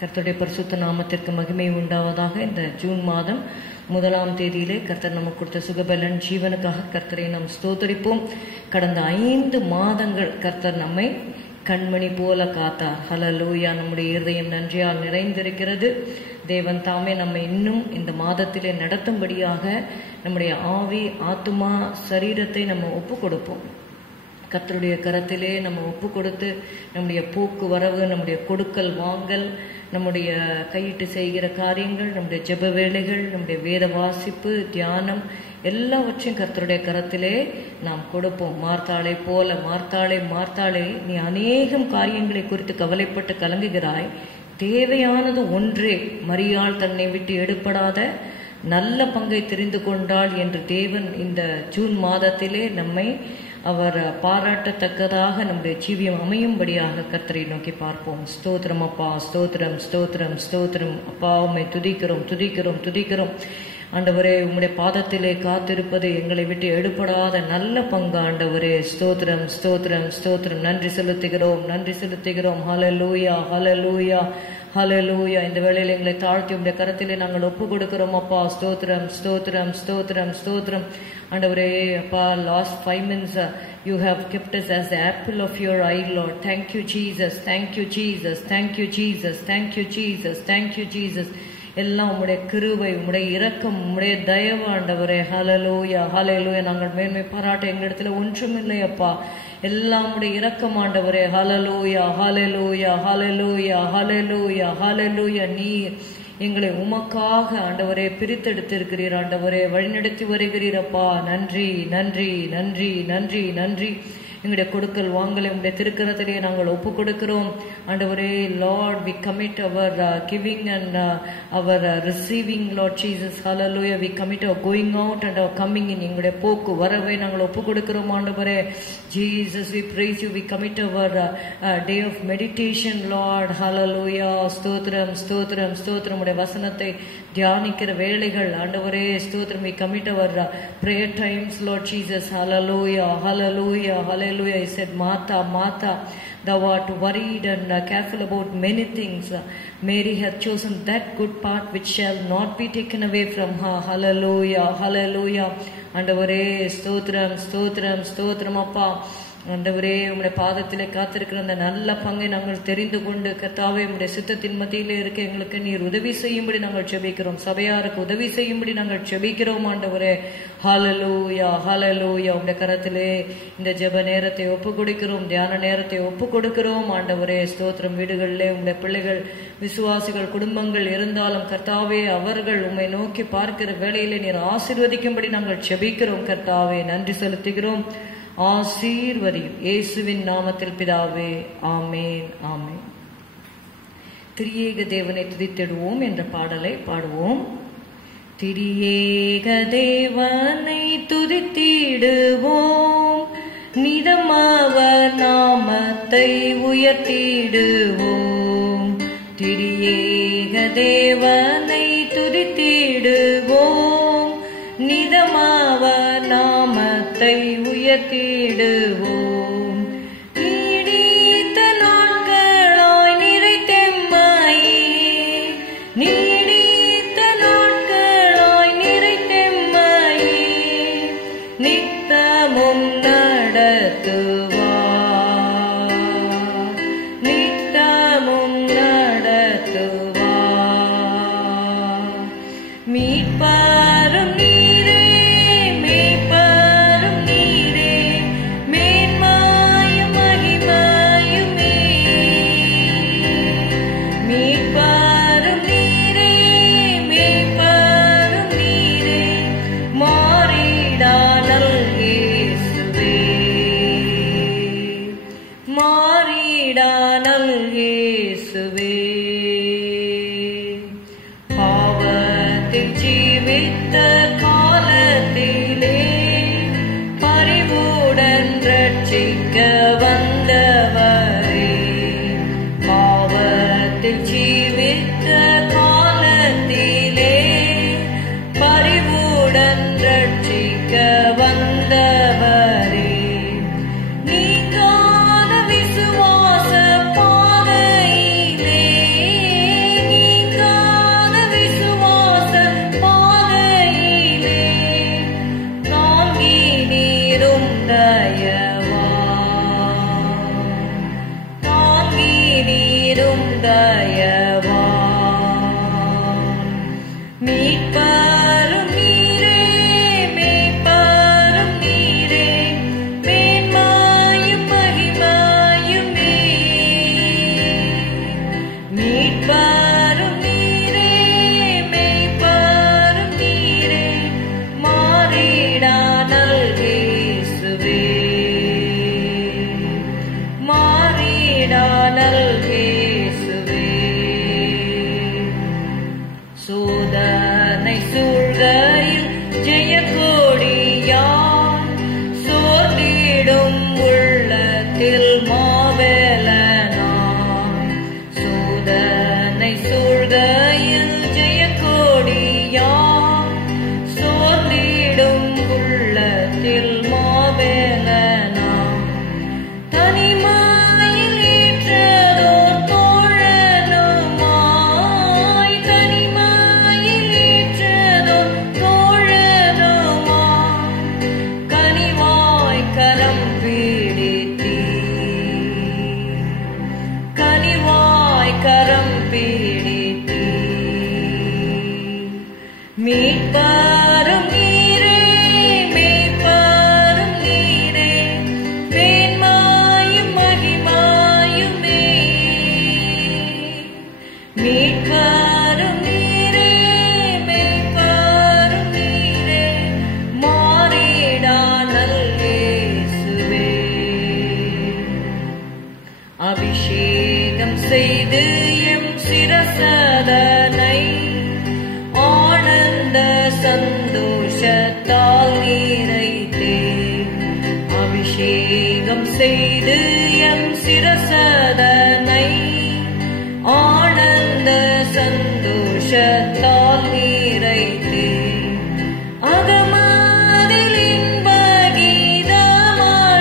கர்த்தருடைய பரிசுத்த நாமத்திற்கு மகிமை உண்டாவதாக. இந்த ஜூன் மாதம் 1ஆம் தேதியிலே கர்த்தர் நமக்கு கொடுத்த சுகபலன் ஜீவனுக்காக கர்த்தரை நாம் ஸ்தோத்தரிப்போம். கடந்த 5 மாதங்கள் கர்த்தர் நம்மை கண்மணி போல காத்தார். ஹல்லேலூயா. நம்முடைய இருதயம் நன்றியால் நிறைந்திருக்கிறது. தேவன் தாமே நம்மை இன்னும் இந்த மாதத்திலே நடத்தும்படியாக நம்முடைய ஆவி, ஆத்துமா, சரீரத்தை நம்ம ஒப்பு கொடுப்போம். கர்த்தருடைய கரத்திலே நம்ம ஒப்பு கொடுத்து நம்முடைய போக்குவரவு, நம்முடைய கொடுக்கல் வாங்கல், நம்முடைய கையிட்டு செய்கிற காரியங்கள், நம்முடைய ஜெப வேலைகள், நம்முடைய வேத வாசிப்பு, தியானம் எல்லாவற்றையும் கர்த்தருடைய கரத்திலே நாம் கொடுப்போம். மார்த்தாளை போல, மார்த்தாளே நீ அநேகம் காரியங்களை குறித்து கவலைப்பட்டு கலங்குகிறாய், தேவையானது ஒன்றே, மரியாள் தன்னை விட்டு எடுபடாத நல்ல பங்கை தெரிந்து கொண்டாள் என்று தேவன் இந்த ஜூன் மாதத்திலே நம்மை அவர் பாராட்டத்தக்கதாக நம்முடைய ஜீவியம் அமையும்படியாக கர்த்தரை நோக்கி பார்ப்போம். ஸ்தோத்திரம் அப்பா, ஸ்தோத்திரம் ஸ்தோத்திரம் ஸ்தோத்திரம் அப்பா. உம்மை துதிக்கிறோம். ஆண்டவரே, உம்முடைய பாதத்திலே காத்திருப்பது எங்களை விட்டு எடுபடாத நல்ல பங்கு ஆண்டவரே. ஸ்தோத்திரம் ஸ்தோத்திரம் ஸ்தோத்திரம். நன்றி செலுத்துகிறோம். ஹல்லேலூயா, ஹல்லேலூயா, ஹல்லேலூயா. இந்த வேளையில் எங்களை தாழ்த்தி உம்முடைய கரத்திலே நாங்கள் ஒப்பு கொடுக்கிறோம் அப்பா. ஸ்தோத்திரம் ஸ்தோத்திரம் ஸ்தோத்திரம் ஸ்தோத்திரம். ஆண்டவரே அப்பா, last 5 minutes you have kept us as the apple of your eye, Lord. Thank you Jesus, thank you Jesus, thank you Jesus, thank you Jesus, thank you Jesus. எல்லாம் உம்முடைய கிருபை, உம்முடைய இரக்கம், உம்முடைய தயவு ஆண்டவரே. ஹல்லேலூயா, ஹல்லேலூயா. நாங்கள் மேன்மை பாராட்ட எங்களிடத்துல ஒன்றுமில்லை அப்பா, எல்லாம் உம்முடைய இரக்கம் ஆண்டவரே. ஹல்லேலூயா, ஹல்லேலூயா, ஹல்லேலூயா, ஹல்லேலூயா, ஹல்லேலூயா. நீ எங்களை உமக்காக ஆண்டவரே பிரித்தெடுத்திருக்கிறீர் ஆண்டவரே, வழிநடத்தி வருகிறீரப்பா. நன்றி நன்றி நன்றி நன்றி நன்றி. எங்களுடைய கொடுக்கல் வாங்கலை உங்களுடைய திருக்கரத்திலே நாங்கள் ஒப்பு கொடுக்கிறோம் ஆண்டவரே. Lord, we commit our giving and our receiving, Lord Jesus. Hallelujah. We commit our going out and our coming in. எங்களுடைய போக்கு வரவை நாங்கள் ஒப்பு கொடுக்கிறோம் ஆண்டவரே. Jesus, we praise you. We commit our day of meditation, Lord. Hallelujah. ஸ்தோத்திரம் ஸ்தோத்திரம் ஸ்தோத்திரம். உடைய வசனத்தை தியானிக்கிற வேளைகள் ஆண்டவரே. ஸ்தோத்திரம். We commit our prayer times, Lord Jesus. Hallelujah, hallelujah, hallelujah. He said, Martha, thou art worried and careful about many things. Mary hath chosen that good part which shall not be taken away from her. Hallelujah, hallelujah. ஆண்டவரே ஸ்தோத்திரம் ஸ்தோத்திரம் ஸ்தோத்திரம் அப்பா. ஆண்டவரே, உம்முடைய பாதத்திலே காத்திருக்கிற அந்த நல்ல பங்கை நாங்கள் தெரிந்து கொண்டு கர்த்தாவே, உம்முடைய சித்தத்தின் மத்தியிலே இருக்க எங்களுக்கு நீர் உதவி செய்யும்படி நாங்கள் ஜெபிக்கிறோம். சபையாருக்கு உதவி செய்யும்படி நாங்கள் ஜெபிக்கிறோம் ஆண்டவரே. ஹல்லேலூயா, ஹல்லேலூயா. உம்முடைய கரத்திலே இந்த ஜெப நேரத்தை ஒப்பு கொடுக்கிறோம், தியான நேரத்தை ஒப்பு கொடுக்கிறோம் ஆண்டவரே. ஸ்தோத்திரம். வீடுகளிலே உம்முடைய பிள்ளைகள், விசுவாசிகள், குடும்பங்கள் இருந்தாலும் கர்த்தாவே, அவர்கள் உம்மை நோக்கி பார்க்கிற வேளையிலே நீர் ஆசீர்வதிக்கும்படி நாங்கள் ஜெபிக்கிறோம் கர்த்தாவே. நன்றி செலுத்துகிறோம். ஆசீர்வதியும் இயேசுவின் நாமத்தில் பிதாவே. ஆமேன், ஆமேன். திரியேக தேவனை துதித்திடுவோம் என்ற பாடலை பாடுவோம். திரியேக தேவனை துதித்திடுவோம், நிதமவர் நாமத்தை உயர்த்திடுவோம். திரியேக தேவனை துதித்திடுவோம், நிதமவர் நாமத்தை உயர்த்திடுவோம். நீடித்த நாட்களாய் நிறைத்தெம்மையே, நீடித்த நாட்களாய் நிறைத்தெம்மையே நித்தமும் நடத்துவார், நித்தமும் நடத்துவார். மீட்பரும் நீரே, மேய்ப்பரும் நீரே, மேன்மையும் மகிமையுமே. மீட்பரும் நீரே, மேய்ப்பரும் நீரே, மாறிடானல் இயேசுவே, மாறிடானல் இயேசுவே. பாவத்தில் ஜீவித்த காலத்திலே பரிவுடன் ரட்சிக்க வந்தவரே. பாவத்தில் ஜீவித்த காலத்திலே பரிவுடன் ரட்சிக்க வந்தவரே. நீங்காத விசுவாச பாதையிலே மீட்பரும் நீரே மெய்ப்பரும் நீரே மாறிடா நல்கேசுவே மாறிடா நல்கேசுவே சோதனை சூழ்கையில் ஜெயக்கொடியாய் சோர்ந்திடும் உள்ளத்தில் மாவெலனாய் சோதனை சூழ்கையில் ஜெயக்கொடியாய் சோர்ந்திடும் உள்ளத்தில் மாவெலனாய் தனிமையில் ஏற்றதோர் தோழனுமாய் தனிமையில் ஏற்றதோர் தோழனுமாய் கனிவாய் கரம் பிடித்தீர் கனிவாய் கரம் பிடித்தீர் மீட்பரும் நீரே மெய்ப்பரும் நீரே மேன்மையும் மகிமையுமே மீட்பரும் நீரே மெய்ப்பரும் நீரே மாறிடா நல்கேசுவே அபிஷேகம் செய்து எம் சிரசதனை ஆனந்த சந்தோஷத்தால் நிறைத்தே அபிஷேகம் செய்து எம் சிரசதனை ஆனந்த சந்தோஷத்தால் நிறைத்தே அகமதில் இன்ப கீதமளித்தே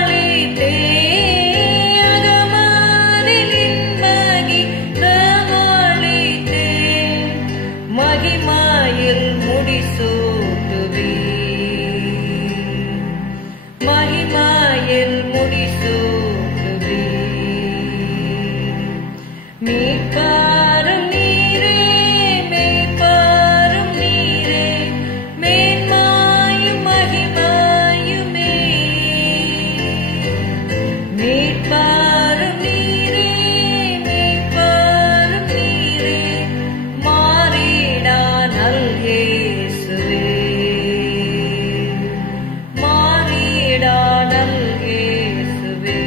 அகமதில் இன்ப கீதமளித்தே மகிமையில் முடிசூட்டுவே மகிமையில் முடிசூட்டுவே மீட்பரும் நீரே மெய்ப்பரும் நீரே மேன்மையும் மகிமையுமே மீட்பரும் நீரே மெய்ப்பரும் நீரே மாறிடா நல்கேசுவே மாறிடா நல்கேசுவே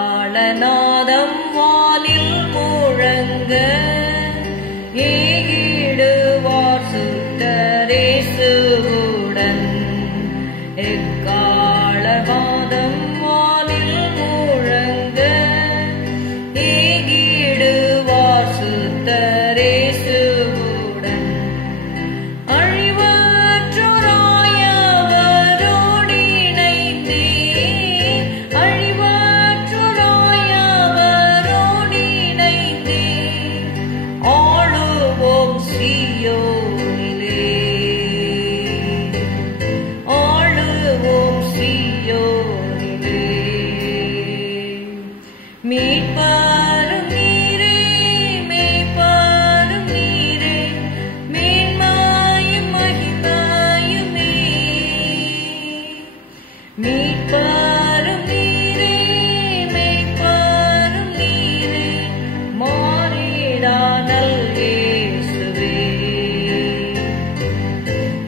எக்காளநாதம் வானில் முழங்க ஏகிடுவார் சுத்தரேசுவுடன் எக்காளநாதம் வானில் முழங்க ஏகிடுவார் சுத்தரேசுவுடன் அழிவற்றோராய் அவரோடு இணைந்தே அழிவற்றோராய் அவரோடு இணைந்தே ஆளுவோம் சீயோனிலே ஆளுவோம் சீயோனிலே மீட்பரும் நீரே மெய்ப்பரும் நீரே மேன்மையும் மகிமையுமே மீட்பரும் நீரே மெய்ப்பரும் நீரே மாறிடா நல்கேசுவே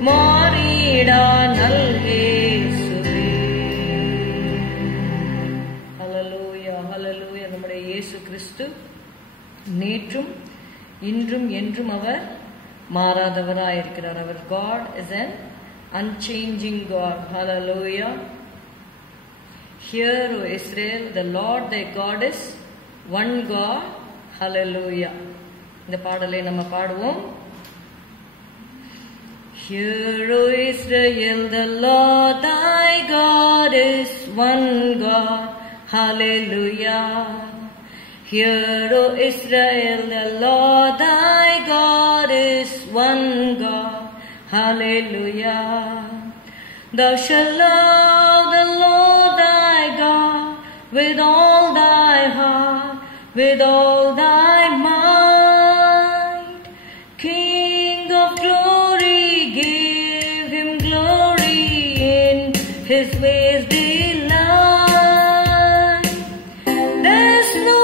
மாறிடா நல்கேசுவே ஹல்லேலூயா ஹல்லேலூயா நம்முடைய இயேசு கிறிஸ்து நேற்றும் இன்றும் என்றும் அவர் மாறாதவராயிருக்கிறார் அவர் God is an unchanging God. Hallelujah. Hear, O Israel, the Lord thy God is one God. Hallelujah. இந்த பாடலை நம்ம பாடுவோம். Hear, O Israel, the Lord thy God is one God. Hallelujah. Hear, O Israel, the Lord thy God is one God. Hallelujah. Thou shalt love the Lord thy God with all thy heart, with all thy might. King of glory, give him glory, in his ways delight. There's no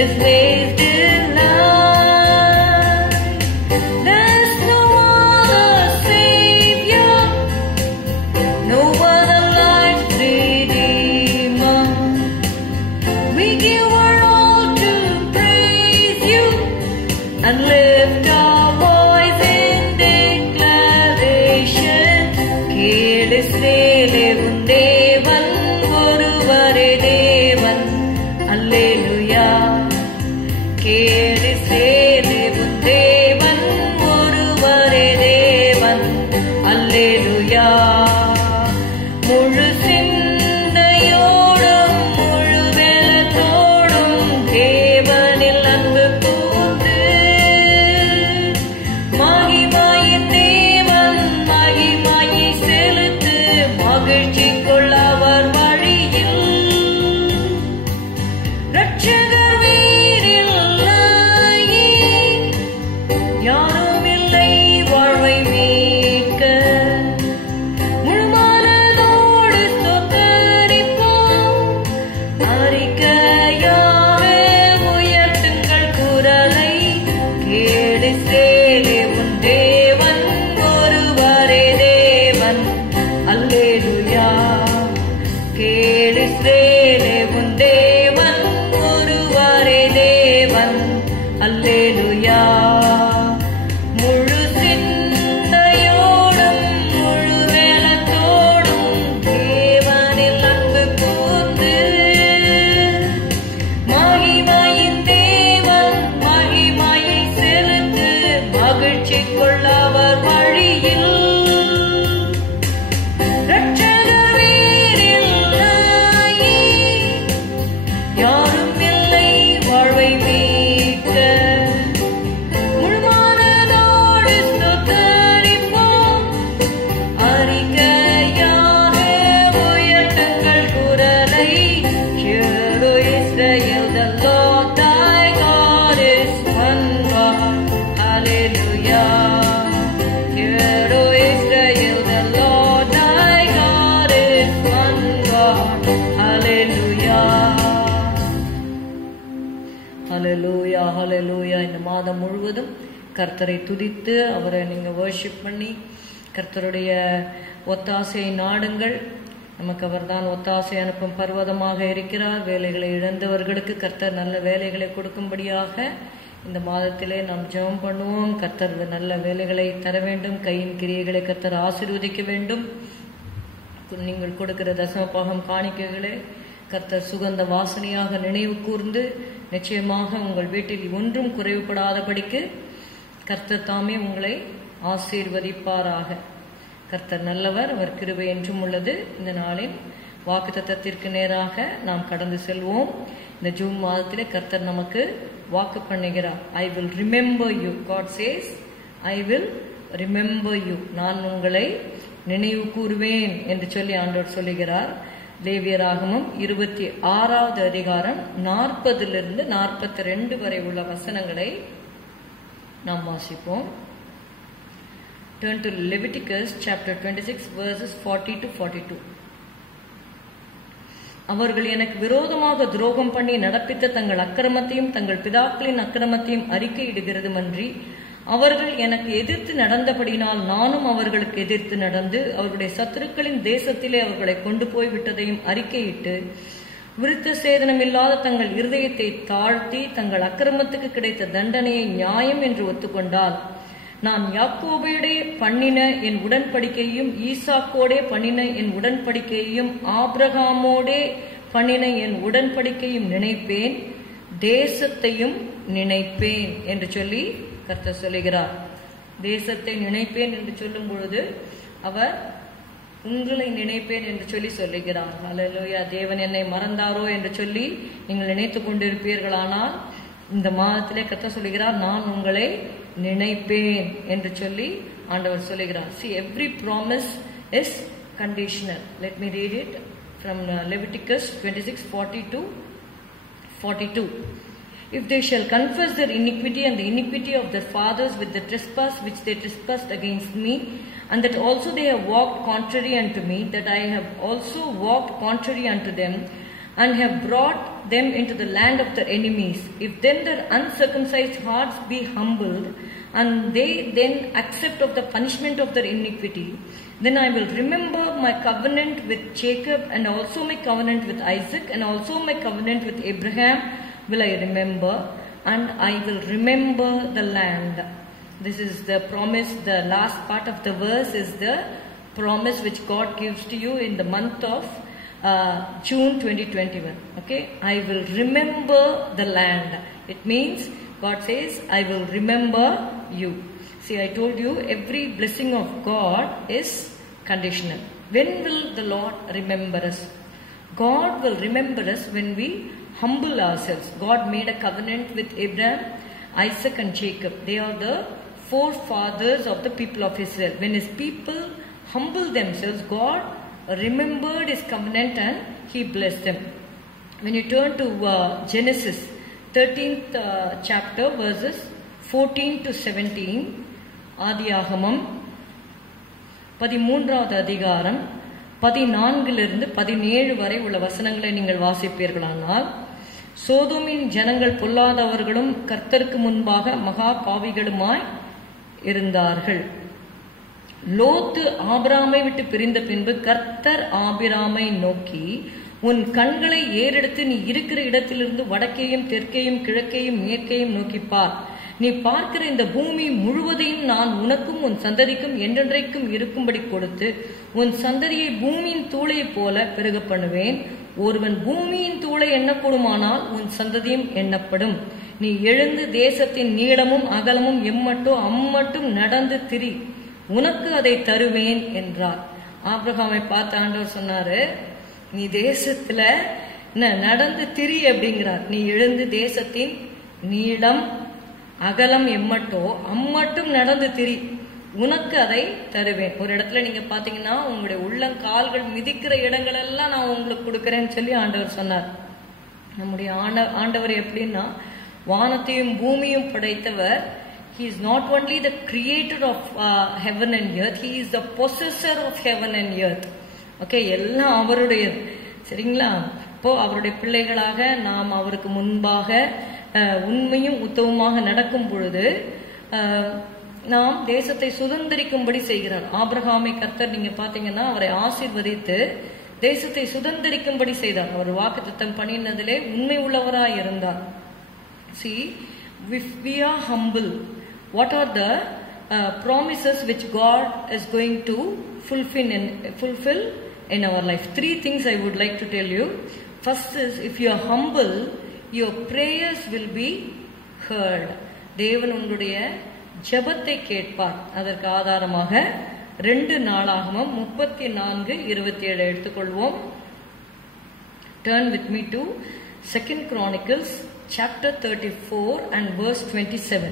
His ways delight. There's no other Savior, no other life Redeemer. We give our all to praise you and lift our voice in declaration. கேளு இஸ்ரவேலே உன் தேவன் ஒருவரே தேவன். அல்லேலூயா. கேளு இஸ்ரவேலே உன் தேவன் ஒருவரே தேவன். அல்லேலூயா. முழு சிந்தையோடும் முழு வெலத்தோடும் தேவனில் அன்பு கூர்ந்து மகிமையின் தேவன் மகிமையை செலுத்து மகிழ்ச்சி கொள்ள அவர் வழியில். ரட்சகர் வீரில்லையே, யாரும் இல்லை வாழ்வை மீட்க. முழு மனதோடு ஸ்தோத்தரிப்போம், அறிக்கையாக உயர்த்துங்கள் குரலை. கேளு இஸ்ரவேலே உன் தேவன் ஒருவரே தேவன். அல்லேலூயா. கேளு இஸ்ரவேலே உன் தேவன் ஒருவரே தேவன். அல்லேலூயா. முழு சிந்தையோடும் முழு வேலத்தோடும் தேவனில் அன்பு கூர்ந்து மகிமையின் தேவன் மகிமையை செலுத்து மகிழ்ச்சி கொள்ள அவர் வழியில். ரட்சகர் வீரில்லையே, யாரும் இல்லை வாழ்வை மீட்க. முழு மனதோடு ஸ்தோத்தரிப்போம், அறிக்கையாக உயர்த்துங்கள் குரலை. Hear, O Israel, the Lord thy God is one God. Hallelujah. Hear, O Israel, the Lord thy God is one God. Hallelujah. Hallelujah, hallelujah. இந்த மாதம் முழுவதும் கர்த்தரை துதித்து அவரை நீங்க வர்ஷிப் பண்ணி கர்த்தருடைய ஒத்தாசையை நாடுங்கள். நமக்கு அவர்தான் ஒத்தாசை அனுப்பும் பர்வதமாக இருக்கிறார். வேலைகளை இழந்தவர்களுக்கு கர்த்தர் நல்ல வேலைகளை கொடுக்கும்படியாக இந்த மாதத்திலே நாம் ஜெபம் பண்ணுவோம். கர்த்தர் நல்ல வேலைகளை தர வேண்டும். கையின் கிரியைகளை கர்த்தர் ஆசீர்வதிக்க வேண்டும். நீங்கள் கொடுக்கிற தசமபாகம் காணிக்கைகளே கர்த்தர் சுகந்த வாசனையாக நினைவு கூர்ந்து நிச்சயமாக உங்கள் வீட்டில் ஒன்றும் குறைவுபடாதபடிக்கு கர்த்தர் தாமே உங்களை ஆசீர்வதிப்பாராக. கர்த்தர் நல்லவர், அவர் கிருபை என்றும் உள்ளது. இந்த நாளின் வாக்குத்தத்தத்திற்கு நேராக நாம் கடந்து செல்வோம். இந்த ஜூன் மாதத்திலே கர்த்தர் நமக்கு வாக்கு பண்ணுகிறார். I will remember you. God says I will remember you. நான் உங்களை நினைவு கூறுவேன் என்று சொல்லி ஆண்டவர் சொல்லுகிறார். லேவியராகமம் 26வது அதிகாரம் 40 42 வரை உள்ள வசனங்களை நாம் வாசிப்போம். Turn to Leviticus chapter 26 verses 40 to 42. அவர்கள் எனக்கு விரோதமாக துரோகம் பண்ணி நடப்பித்த தங்கள் அக்கிரமத்தையும் தங்கள் பிதாக்களின் அக்கிரமத்தையும் அறிக்கையிடுகிறதுமன்றி அவர்கள் எனக்கு எதிர்த்து நடந்தபடினால் நானும் அவர்களுக்கு எதிர்த்து நடந்து அவர்களுடைய சத்துருக்களின் தேசத்திலே அவர்களை கொண்டு போய் விட்டதையும் அறிக்கையிட்டு விருத்த சேதனம் இல்லாத தங்கள் இருதயத்தை தாழ்த்தி தங்கள் அக்கிரமத்துக்கு கிடைத்த தண்டனையை நியாயம் என்று ஒத்துக்கொண்டால் நான் யாக்கோபோடே பண்ணின என் உடன்படிக்கையும் ஈசாக்கோடே பண்ணின என் உடன்படிக்கையும் ஆபிரகாமோடே பண்ணின என் உடன்படிக்கையும் நினைப்பேன், தேசத்தையும் நினைப்பேன் என்று சொல்லி கர்த்தர் சொல்லுகிறார். தேசத்தை நினைப்பேன் என்று சொல்லும் பொழுது அவர் உங்களை நினைப்பேன் என்று சொல்லி சொல்லுகிறார். அல்லேலூயா. தேவன் என்னை மறந்தாரோ என்று சொல்லி நீங்கள் நினைத்து கொண்டிருப்பீர்களானால் இந்த மாதத்திலே கர்த்தர் சொல்லுகிறார், நான் உங்களை நினைப்பேன் என்று சொல்லி ஆண்டவர் சொல்லுகிறார். See, every promise is conditional. Let me read it from Leviticus 26:40 to 42. If they shall confess their iniquity and the iniquity of their fathers with the trespass which they trespassed against me, and that also they have walked contrary unto me, that I have also walked contrary unto them, and have brought them into the land of their enemies. If then their uncircumcised hearts be humbled, and they then accept of the punishment of their iniquity, then I will remember my covenant with Jacob, and also my covenant with Isaac, and also my covenant with Abraham will I remember, and I will remember the land. This is the promise. The last part of the verse is the promise which God gives to you in the month of June 2021. Okay, I will remember the land. It means God says, I will remember you. See, I told you every blessing of God is conditional. When will the Lord remember us? God will remember us when we humble ourselves. God made a covenant with Abraham, Isaac and Jacob. They are the forefathers of the people of Israel. When his people humble themselves, God remembered his covenant and he blessed them. When you turn to Genesis 13th chapter verses 14 to 17, ஆதியாகமம் 13வது அதிகாரம் 14 17 வரை உள்ள வசனங்களை நீங்கள் வாசிப்பீர்களானால், சோதோமின் ஜனங்கள் பொல்லாதவர்களும் கர்த்தருக்கு முன்பாக மகா பாவிகளுமாய் இருந்தார்கள். லோத்து ஆபிராமை விட்டு பிரிந்த பின்பு கர்த்தர் ஆபிராமை நோக்கி, உன் கண்களை ஏறெடுத்து நீ இருக்கிற இடத்திலிருந்து வடக்கேயும் தெற்கேயும் கிழக்கேயும் மேற்கேயும் நோக்கிப்பார். நீ பார்க்கிற இந்த பூமி முழுவதையும் நான் உனக்கும் உன் சந்ததிக்கும் என்றென்றைக்கும் இருக்கும்படி கொடுத்து உன் சந்ததியை பூமியின் தூளை போல பெருக பண்ணுவேன். ஒருவன் பூமியின் தூளை எண்ணக்கூடுமானால் உன் சந்ததியும் எண்ணப்படும். நீ எழுந்து தேசத்தின் நீளமும் அகலமும் எம்மட்டோ அம்மட்டும் நடந்து திரி, உனக்கு அதை தருவேன் என்றார். ஆபிரகாமை பார்த்து ஆண்டவர் சொன்னாரு, நீ தேசத்துல நடந்து திரி அப்படிங்கிறார். நீ எழுந்து தேசத்தின் நீளம் அகலம் எம்மட்டோ அம்மட்டும் நடந்து திரி, உனக்கு அதை தருவேன். ஒரு இடத்துல நீங்க பாத்தீங்கன்னா உங்களுடைய உள்ளங்கால்கள் மிதிக்கிற இடங்கள் எல்லாம் நான் உங்களுக்கு கொடுக்கறேன்னு சொல்லி ஆண்டவர் சொன்னார். நம்முடைய ஆண்டவர் எப்படின்னா, வானத்தையும் பூமியும் படைத்தவர். He is not only the creator of heaven and earth, he is the possessor of heaven and earth. Okay, எல்லாம் அவருடையது. சரிங்களா? இப்போ அவருடைய பிள்ளைகளாக நாம் அவருக்கு முன்பாக உண்மையும் உத்தமமாக நடக்கும் பொழுது நாம் தேசத்தை சுதந்திரிக்கும்படி செய்கிறார். ஆபிரகாமை கர்த்தர் நீங்க பாத்தீங்கன்னா அவரை ஆசீர்வதித்து தேசத்தை சுதந்திரிக்கும்படி செய்தார். அவர் வாக்குத்தத்தம் பண்ணினதிலே உண்மை உள்ளவராய் இருந்தார். See, if we are humble, what are the promises which God is going to fulfill in our life? 3 things I would like to tell you. First is, if you are humble, your prayers will be heard. தேவன் உங்களுடைய ஜெபத்தை கேட்பார். அதற்கு ஆதாரமாக 2 நாளாகமம் 34:27 எடுத்துக்கொள்வோம். Turn with me to 2 Chronicles chapter 34 and verse 27.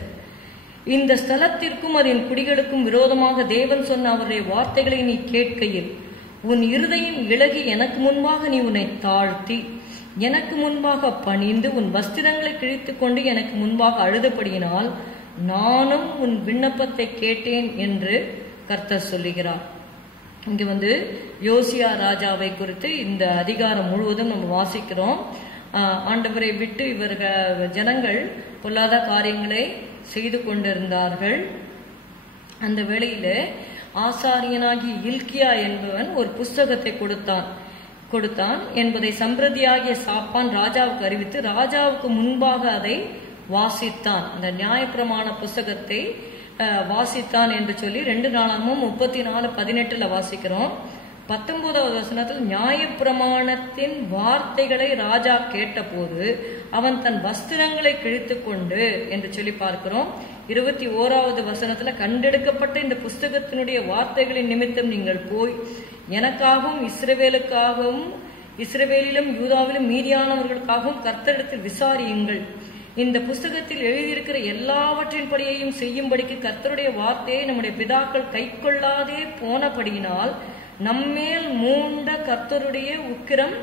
இந்த ஸ்தலத்திற்கும் அதன் குடிகளுக்கும் விரோதமாக தேவன் சொன்ன அவருடைய வார்த்தைகளை நீ கேட்கையில் உன் இருதயம் இளகி எனக்கு முன்பாக நீ உன்னை தாழ்த்தி எனக்கு முன்பாக பணிந்து உன் வஸ்திரங்களை கிழித்துக் கொண்டு எனக்கு முன்பாக அழுதபடியினால் நானும் உன் விண்ணப்பத்தை கேட்டேன் என்று கர்த்தர் சொல்லுகிறார். இங்கு யோசியா ராஜாவை குறித்து இந்த அதிகாரம் முழுவதும் நம்ம வாசிக்கிறோம். ஆண்டவரை விட்டு இவர்கள் ஜனங்கள் பொல்லாத காரியங்களை செய்து கொண்டிருந்தார்கள். அந்த வேளையில ஆசாரியனாகி இல்கியா என்பவன் ஒரு புஸ்தகத்தை கொடுத்தான் என்பதை சம்பிரதியாகிய சாப்பான் ராஜாவுக்கு அறிவித்து ராஜாவுக்கு முன்பாக அதை வாசித்தான். அந்த நியாயப்பிரமாண புஸ்தகத்தை வாசித்தான் என்று சொல்லி 2 நாளாகமும் 34:18 வாசிக்கிறோம். 19வது வசனத்தில் நியாயப்பிரமாணத்தின் வார்த்தைகளை ராஜா கேட்டபோது அவன் தன் வஸ்திரங்களை கிழித்துக் கொண்டு என்று சொல்லி பார்க்கிறோம். 21வது வசனத்துல கண்டெடுக்கப்பட்ட இந்த புஸ்தகத்தினுடைய வார்த்தைகளின் நிமித்தம் நீங்கள் போய் எனக்காகவும் இஸ்ரவேலிலும் யூதாவிலும் மீதியானவர்களுக்காகவும் கர்த்தரிடத்தில் விசாரியுங்கள். இந்த புஸ்தகத்தில் எழுதியிருக்கிற எல்லாவற்றின் படியையும் செய்யும்படிக்கு கர்த்தருடைய வார்த்தையை நம்முடைய பிதாக்கள் கை கொள்ளாதே போனபடியினால் நம்மேல் மூண்ட கர்த்தருடைய உக்கிரம்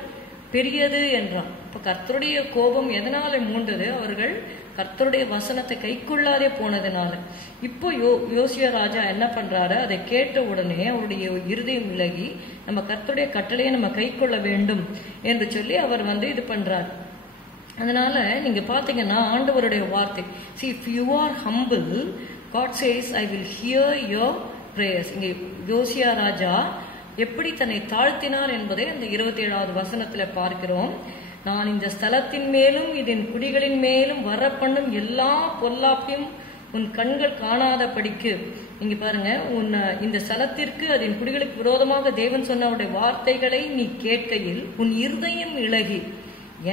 பெரியது என்றான். இப்ப கர்த்தருடைய கோபம் எதனால மூண்டது? அவர்கள் கர்த்தருடைய வசனத்தை கைக்கொள்ளாதே போனதுனால. இப்போ யோசியா ராஜா என்ன பண்றாரு, அதை கேட்ட உடனே அவருடைய இருதயம் விலகி நம்ம கர்த்தருடைய கட்டளையை நம்ம கைக்கொள்ள வேண்டும் என்று சொல்லி அவர் இது பண்றார். அதனால நீங்க பாத்தீங்கன்னா ஆண்டவருடைய வார்த்தை, see if you are humble, God says I will hear your prayers. இங்க யோசியா ராஜா எப்படி தன்னை தாழ்த்தினார் என்பதை அந்த 27வது வசனத்துல பார்க்கிறோம். நான் இந்த ஸ்தலத்தின் மேலும் இதன் குடிகளின் மேலும் வர பண்ணும் எல்லா பொல்லாப்பையும் உன் கண்கள் காணாதபடிக்கு. இங்க பாருங்க, இந்த ஸ்தலத்திற்கு அதன் குடிகளுக்கு விரோதமாக தேவன் சொன்ன அவருடைய வார்த்தைகளை நீ கேட்கையில் உன் இருதயம் இளகி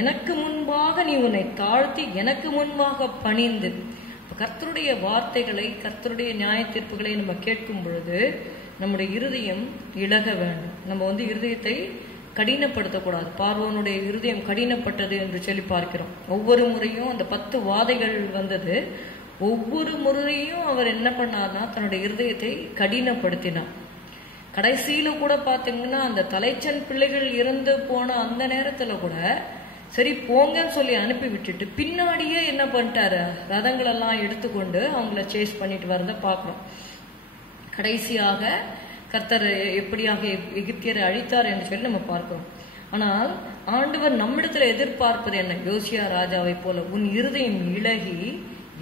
எனக்கு முன்பாக நீ உன்னை தாழ்த்தி எனக்கு முன்பாக பணிந்து. கர்த்தருடைய வார்த்தைகளை, கர்த்தருடைய நியாய தீர்ப்புகளை நம்ம கேட்கும் பொழுது நம்முடைய இருதயம் இளக வேண்டும். நம்ம இருதயத்தை கடினப்படுத்தக்கூடாது. பார்வோனுடைய இருதயம் கடினப்பட்டது என்று சொல்லி பார்க்கிறோம். ஒவ்வொரு முறையும் அந்த 10 வாதைகள் வந்தது. ஒவ்வொரு முறையும் அவர் என்ன பண்ணார்னா தன்னுடைய இருதயத்தை கடினப்படுத்தினார். கடைசியில கூட பாத்தீங்கன்னா அந்த தலைச்சன் பிள்ளைகள் இறந்து போன அந்த நேரத்துல கூட சரி போங்கன்னு சொல்லி அனுப்பி விட்டுட்டு பின்னாடியே என்ன பண்ணிட்டாரு, ரதங்கள் எல்லாம் எடுத்துக்கொண்டு அவங்கள சேஸ் பண்ணிட்டு வரத பாக்குறோம். கடைசியாக கர்த்தர் எப்படியாக எகிப்தியரை அழித்தார் என்று சொல்லி நம்ம பார்க்கிறோம். ஆனால் ஆண்டவர் நம்மிடத்துல எதிர்பார்ப்பது என்ன? யோசியா ராஜாவை போல உன் இருதயம் இளகி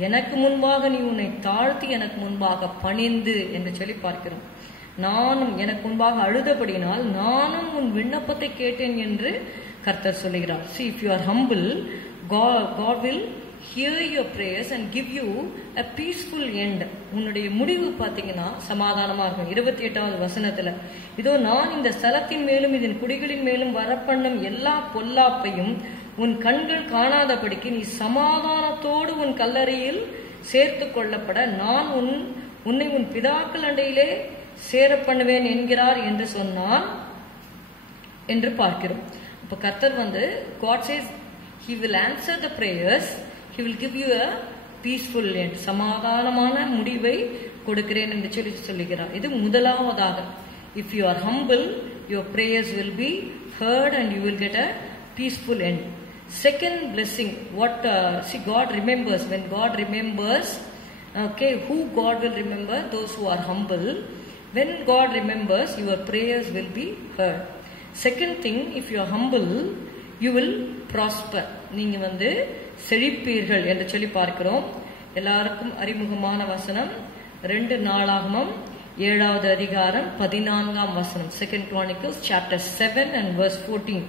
எனக்கு முன்பாக நீ உன்னை தாழ்த்தி எனக்கு முன்பாக பணிந்து என்று சொல்லி பார்க்கிறோம். நானும் எனக்கு முன்பாக அழுதபடினால் நானும் உன் விண்ணப்பத்தை கேட்டேன் என்று கர்த்தர் சொல்லுகிறார். See, if you are humble, God will hear your prayers and give you a peaceful end. உன்னுடைய முடிவு பாத்தீங்கன்னா சமாதானமா இருக்கும். 28வது வசனத்துல, இதோ நான் இந்த ஸ்தலத்தின் மேலும் இதன் குடிகளின் மேலும் வரப்பண்ணும் எல்லா பொல்லாப்பையும் உன் கண்கள் காணாதபடிக்கு நீ சமாதானத்தோடு உன் கல்லறையில் சேர்த்து கொள்ளப்பட நான் உன்னை உன் பிதாக்கள் அண்டையிலே சேர பண்ணுவேன் என்கிறார் என்று சொன்னான் என்று பார்க்கிறோம். இப்ப கர்த்தர் God says he will answer the prayers, he will give you a peaceful end. சமாதானமான முடிவை கொடுக்கிறேன் என்று சொல்லுகிறார். இது முதலாவதாக. If you are humble, your prayers will be heard and you will get a peaceful end. Second blessing, what see, God remembers. When God remembers, okay, who God will remember? Those who are humble. When God remembers, your prayers will be heard. Second thing, if you are humble, you will prosper. நீங்க செழிப்பீர்கள் என்று சொல்லி பார்க்கிறோம். எல்லாருக்கும் அறிமுகமான வசனம் 2 நாளாகமம் 7வது அதிகாரம் 14ஆம் வசனம். 2 Chronicles chapter 7 and verse 14.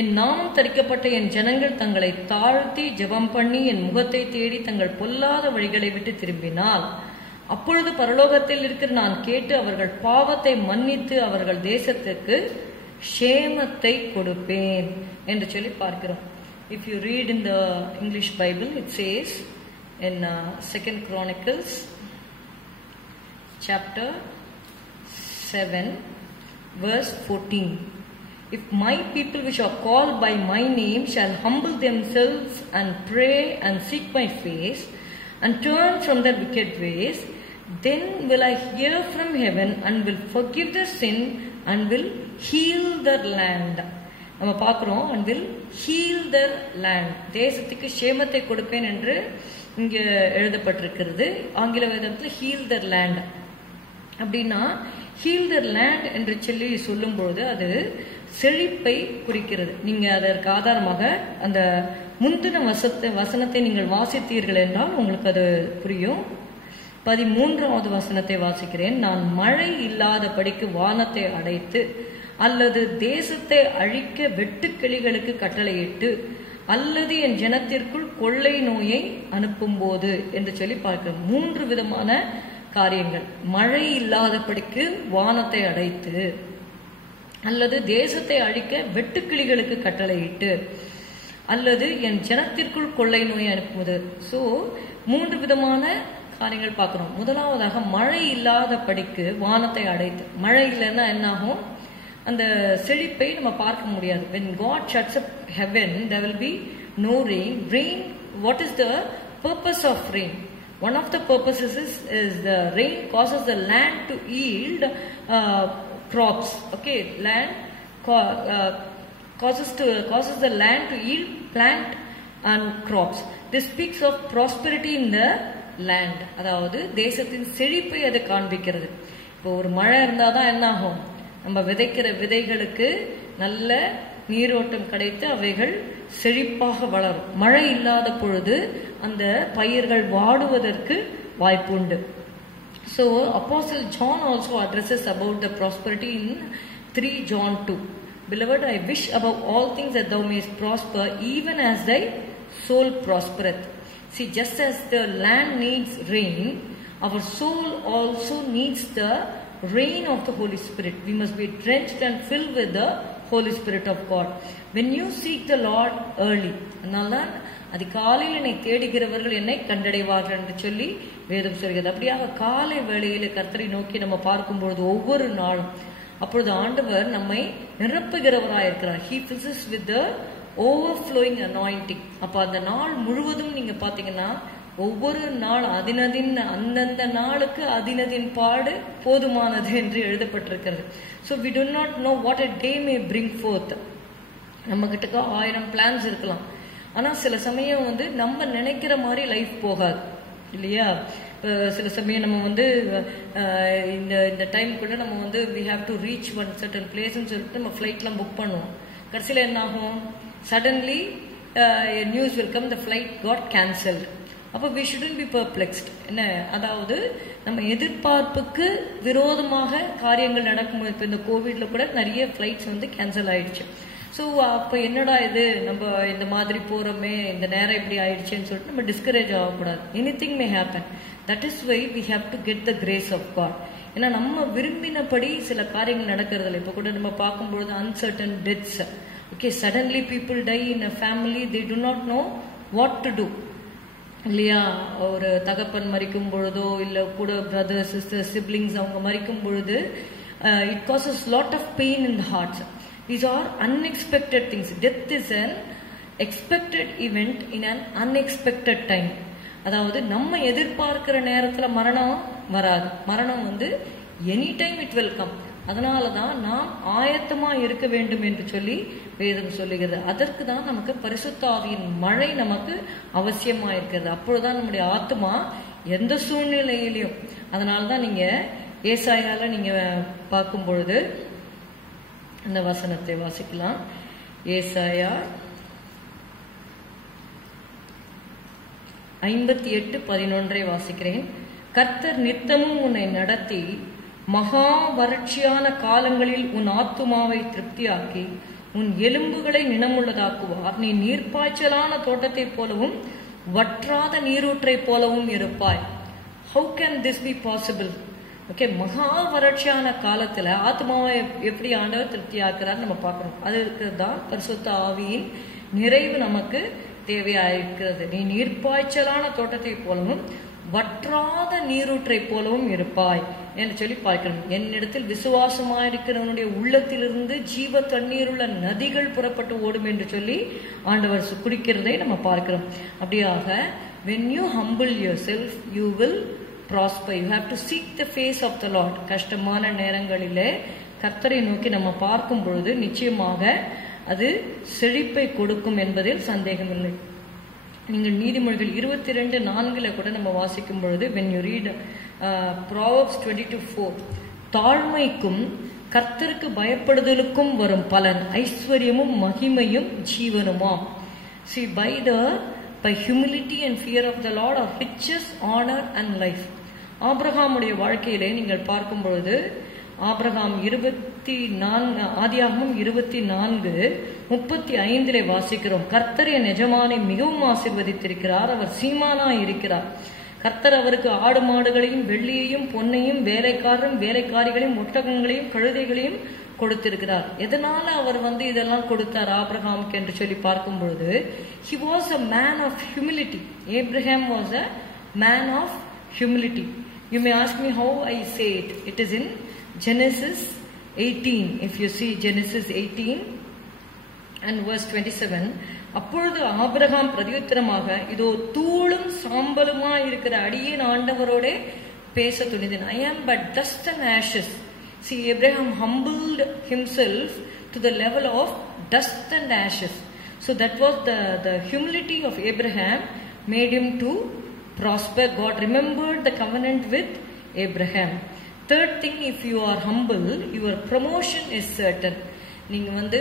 என் நாமம் தரிக்கப்பட்ட என் ஜனங்கள் தங்களை தாழ்த்தி ஜெபம் பண்ணி என் முகத்தை தேடி தங்கள் பொல்லாத வழிகளை விட்டு திரும்பினால் அப்பொழுது பரலோகத்தில் இருக்கிற நான் கேட்டு அவர்கள் பாவத்தை மன்னித்து அவர்கள் தேசத்துக்கு க்ஷேமத்தை கொடுப்பேன் என்று சொல்லி பார்க்கிறோம். If you read in the English Bible, it says in 2 Chronicles chapter 7 verse 14, if my people which are called by my name shall humble themselves and pray and seek my face and turn from their wicked ways, then will I hear from heaven and will forgive their sin and will heal their land. நம்ம பார்க்கிறோம், and will heal their land. தேசத்துக்கு க்ஷேமத்தை கொடுப்பேன் என்று இங்க எழுதப்பட்டிருக்கிறது. ஆங்கில வேதத்தில் heal their land அப்படின்னா heal their land என்று சொல்லி சொல்லும்போது அது செழிப்பை குறிக்கிறது. நீங்க அதற்கு ஆதாரமாக அந்த முந்தின வசனத்தை நீங்கள் வாசித்தீர்கள் என்றால் உங்களுக்கு அது புரியும். 13வது வசனத்தை வாசிக்கிறேன். நான் மழை இல்லாதபடிக்கு வானத்தை அடைத்து அல்லது தேசத்தை அழிக்க வெட்டுக்கிளிகளுக்கு கட்டளையிட்டு அல்லது என் ஜனத்திற்குள் கொள்ளை நோயை அனுப்பும் போது என்று சொல்லி பார்க்கிறோம். 3 விதமான காரியங்கள். மழை இல்லாதபடிக்கு வானத்தை அடைத்து அல்லது தேசத்தை அழிக்க வெட்டுக்கிளிகளுக்கு கட்டளையிட்டு அல்லது என் ஜனத்திற்குள் கொள்ளை நோயை அனுப்புவது. ஸோ 3 விதமான காரியங்கள் பார்க்கிறோம். முதலாவதாக மழை இல்லாதபடிக்கு வானத்தை அடைத்து. மழை இல்லைன்னா என்ன ஆகும்? அந்த செழிப்பை நம்ம பார்க்க முடியாது. when God shuts up heaven, there will be no rain. Rain, what is the purpose of rain? One of the purposes is the rain causes the land to yield crops. Okay, land causes the land to yield plant and crops. This speaks of prosperity in the land. அதாவது தேசத்தின் செழிப்பை அது காண்பிக்கிறது. இப்போ ஒரு மழை இருந்தாதான் என்ன ஆகும்? நம்ம விதைக்கிற விதைகளுக்கு நல்ல நீரோட்டம் கிடைத்து அவைகள் செழிப்பாக வளரும். மழை இல்லாத பொழுது அந்த பயிர்கள் வாடுவதற்கு வாய்ப்புண்டு. So Apostle John also addresses about the prosperity in 3 John 2. Beloved, I wish above all things that thou mayest prosper, even as thy soul prospereth. See, just as the land needs rain, our soul also needs the rain of the Holy Spirit. We must be drenched and filled with the Holy Spirit of God. When you seek the Lord early, அதிகாலையில் என்னை தேடுகிறவர்கள் என்னை கண்டடைவார்கள் என்று சொல்லி வேதம் சொல்கிறது. அப்படியாக காலை வேளையில கர்த்தரை நோக்கி நம்ம பார்க்கும்பொழுது ஒவ்வொரு நாளும் அப்பொழுது ஆண்டவர் நம்மை நிரப்புகிறவராயிருக்கிறார். He fills us with the overflowing anointing. அப்ப அந்த நாள் முழுவதும் நீங்க பாத்தீங்கன்னா ஒவ்வொரு நாள் அந்தந்த நாளுக்கு அதினதின் பாடு போதுமானது என்று எழுதப்பட்டிருக்கிறது. So we do not know what a day may bring forth. நம்ம கிட்ட 1000 பிளான்ஸ் இருக்கலாம். ஆனா சில சமயம் நம்ம நினைக்கிற மாதிரி லைஃப் போகாது இல்லையா? சில சமயம் நம்ம இந்த டைமுக்குள்ள நம்ம we have to reach one certain place ன்னு சொல்லிட்டு நம்ம ஃபிளைட்லாம் புக் பண்ணுவோம். கடைசியில் என்ன ஆகும்? Suddenly news will come, the flight got cancelled. அப்போ we shouldn't be perplexed. என்ன அதாவது நம்ம எதிர்பார்ப்புக்கு விரோதமாக காரியங்கள் நடக்கும்போது இப்போ இந்த கோவிட்ல கூட நிறைய ஃபிளைட்ஸ் கேன்சல் ஆயிடுச்சு. ஸோ அப்போ என்னடா இது நம்ம இந்த மாதிரி போகிறோமே, இந்த நேரம் இப்படி ஆயிடுச்சுன்னு சொல்லிட்டு நம்ம டிஸ்கரேஜ் ஆகக்கூடாது. Anything may happen. That is why we have to get the grace of God. ஏன்னா நம்ம விரும்பினபடி சில காரியங்கள் நடக்கிறதில்ல. இப்போ கூட நம்ம பார்க்கும்பொழுது uncertain deaths. Okay, suddenly people die in a family, they do not know what to do இல்லையா? ஒரு தகப்பன் மரிக்கும் பொழுதோ இல்லை கூட பிரதர் சிஸ்டர் சிப்ளிங்ஸ் அவங்க மரிக்கும் பொழுது it causes lot of pain in the hearts. These are unexpected things. Death is an expected event in an unexpected time. அதாவது நம்ம எதிர்பார்க்கிற நேரத்துல மரணம் வராது. மரணம் any time it will come. அதனாலதான் நாம் ஆயத்தமா இருக்க வேண்டும் என்று சொல்லி வேதம் சொல்லுகிறது. அதற்கு தான் நமக்கு பரிசுத்த ஆவியின் மழை நமக்கு அவசியமா இருக்கிறது. அப்பொழுதுதான் நம்முடைய ஆத்மா எந்த சூழ்நிலையிலையும். அதனாலதான் நீங்க ஏசாயால நீங்க பார்க்கும் பொழுது அந்த வசனத்தை வாசிக்கலாம். ஏசாயா 58:11 வாசிக்கிறேன். கர்த்தர் நித்தமும் உன்னை நடத்தி மகா வறட்சியான காலங்களில் உன் ஆத்துமாவை திருப்தியாக்கி உன் எலும்புகளை நினமுள்ளதாக்குவார். நீ நீர்ப்பாய்ச்சலான தோட்டத்தை போலவும் வற்றாத நீரூற்றை போலவும் இருப்பாய். How can this be possible? Okay, மகா வறட்சியான காலத்துல ஆத்மாவை எப்படி ஆண்டவர் திருப்தி ஆக்குறாரு நம்ம பார்க்கணும். அதுக்கு தான் பரிசுத்த ஆவியின் நிறைவு நமக்கு தேவையாயிருக்கிறது. நீ நீர்ப்பாய்ச்சலான தோட்டத்தை போலவும் வற்றாத நீரூற்றை போலவும் இருப்பாய் என்று சொல்லி பார்க்கணும். என்னிடத்தில் விசுவாசமாயிருக்கிறவனுடைய உள்ளத்திலிருந்து ஜீவ தண்ணீருள்ள நதிகள் புறப்பட்டு ஓடும் என்று சொல்லி ஆண்டவர் குடிக்கிறதை நம்ம பார்க்கிறோம். அப்படியாக when you humble yourself you will prosper. You have to seek the face of the Lord. கஷ்டமான நேரங்களிலே கர்த்தரை நோக்கி நம்ம பார்க்கும் பொழுது நிச்சயமாக அது செழிப்பை கொடுக்கும் என்பதில் சந்தேகமில்லை. நீங்கள் நீதிமொழிகள் 22:4 கூட நம்ம வாசிக்கும் பொழுது when you read Proverbs 22:4, தாழ்மைக்கும் கர்த்தருக்கு பயப்படுதலுக்கும் வரும் பலன் ஐஸ்வர்யமும் மகிமையும் ஜீவனுமாம். See, by humility and fear of the Lord are riches, honor and life. ஆபிரகாமுடைய வாழ்க்கையிலே நீங்கள் பார்க்கும் பொழுது ஆபிரகாம் 24 ஆதியாகமம் 24:35 வாசிக்கிறோம். கர்த்தர் என் எஜமானை மிகவும் ஆசீர்வதித்திருக்கிறார், அவர் சீமானாய் இருக்கிறார். கர்த்தர் அவருக்கு ஆடு மாடுகளையும் வெள்ளியையும் பொன்னையும் வேலைக்காரரும் வேலைக்காரிகளையும் ஒட்டகங்களையும் கழுதைகளையும் கொடுத்திருக்கிறார். எதனால அவர் இதெல்லாம் கொடுத்தார் ஆபிரகாமுக்கு என்று சொல்லி பார்க்கும் பொழுது he was a man of humility. Abraham was a man of humility. You may ask me how I say it. It is in Genesis 18. If you see Genesis 18 and verse 27, அப்பொழுது ஆபிரகாம் பிரதியுத்தரமாக, இதோ தூளும் சாம்பலுமா இருக்கிற அடியேன் ஆண்டவரோட பேச துணிந்தேன். I am but dust and ashes. See, Abraham humbled himself to the level of dust and ashes. So that was the humility of Abraham made him to prosper. God remembered the covenant with Abraham. Third thing, if you are humble, your promotion is certain. நீங்க வந்து